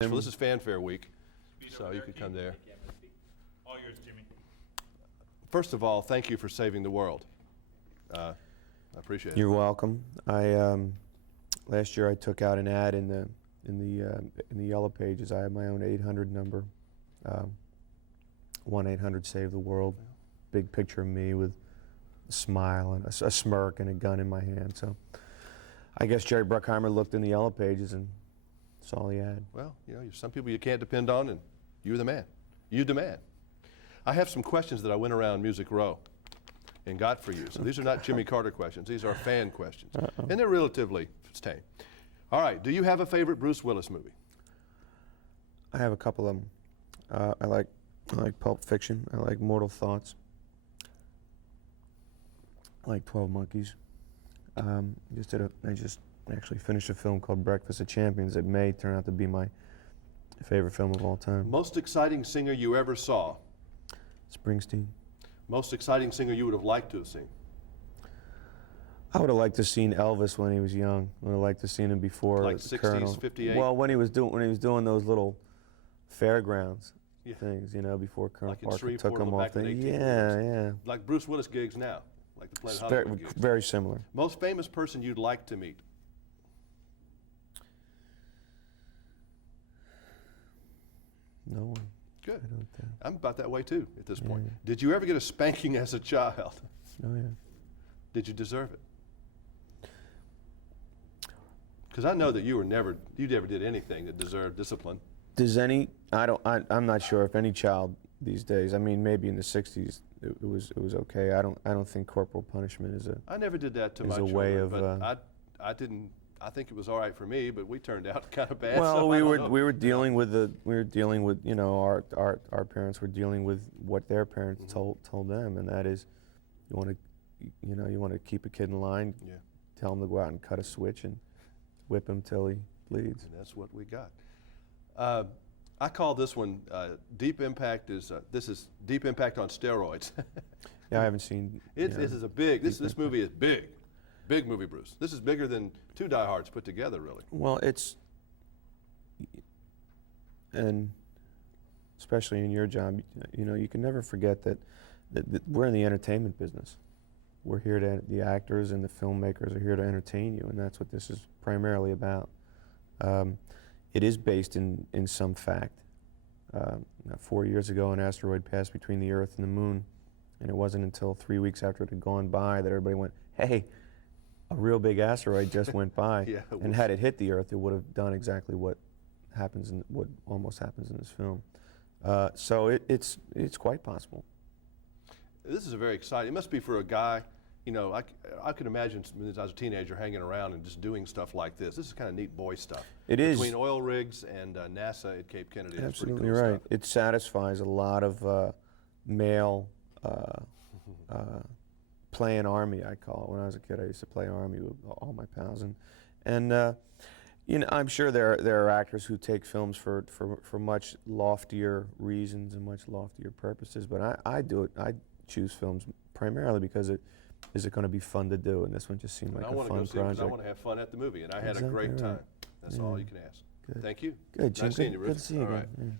Well, this is Fanfare Week, so you could come there. All yours, Jimmy. First of all, thank you for saving the world. I appreciate it. You're welcome. Last year I took out an ad in the Yellow Pages. I have my own 800 number, 1-800-SAVE the World. Big picture of me with a smile and a smirk and a gun in my hand. So I guess Jerry Bruckheimer looked in the Yellow Pages and saw the ad. Well, you know, some people you can't depend on, and you're the man. You demand. I have some questions that I went around Music Row and got for you. So these are not Jimmy Carter questions. These are fan questions. And they're relatively tame. All right. Do you have a favorite Bruce Willis movie? I have a couple of them. I like Pulp Fiction. I like Mortal Thoughts. I like 12 Monkeys. I just actually finished a film called Breakfast of Champions that may turn out to be my favorite film of all time. Most exciting singer you ever saw? Springsteen. Most exciting singer you would have liked to have seen? I would have liked to have seen Elvis when he was young. I would have liked to have seen him before. Like 60s, Colonel. 58? Well, when he was doing those little fairgrounds things, you know, before Colonel Like in Parker Shreveport, took him back off. in the 1840s. Yeah. Like Bruce Willis gigs now, like the Planet It's Hollywood gigs. very similar. Most famous person you'd like to meet? No one. Good. I don't think. I'm about that way too at this point. Yeah. Did you ever get a spanking as a child? Oh yeah. Did you deserve it? Because I know that you never did anything that deserved discipline. I'm not sure if any child these days, I mean maybe in the 60s it was okay. I don't think corporal punishment is I never did that to my a children, way of, but I didn't. I think it was all right for me, but we turned out kind of bad. well, so we were dealing with you know, our parents were dealing with what their parents told them, and that is you want to keep a kid in line, tell him to go out and cut a switch and whip him till he bleeds. And that's what we got. I call this one Deep Impact. This is Deep Impact on steroids. Yeah, I haven't seen. This is a big. This movie is big. Big movie, Bruce. This is bigger than two Die Hards put together, really. Well, and especially in your job, you know, you can never forget that we're in the entertainment business. We're here the actors and the filmmakers are here to entertain you, and that's what this is primarily about. It is based in some fact. 4 years ago, an asteroid passed between the Earth and the Moon, and it wasn't until 3 weeks after it had gone by that everybody went, hey, a real big asteroid just went by. And had it hit the Earth, it would have done exactly what almost happens in this film. So it's quite possible. This is a very exciting. It must be for a guy. You know, I could imagine when I was a teenager hanging around and just doing stuff like this. This is kind of neat boy stuff. It is. Between oil rigs and NASA at Cape Kennedy. Absolutely cool right. Stuff. It satisfies a lot of male playing Army, I call it. When I was a kid, I used to play Army with all my pals, and you know, I'm sure there are actors who take films for much loftier reasons and much loftier purposes, but I do it. I choose films primarily because is it going to be fun to do, and this one just seemed like a fun project. I want to have fun at the movie, and I had a great time. That's all you can ask. Good. Thank you. Good, Jim. Nice seeing you, Good Bruce. to see you All again. right. Yeah.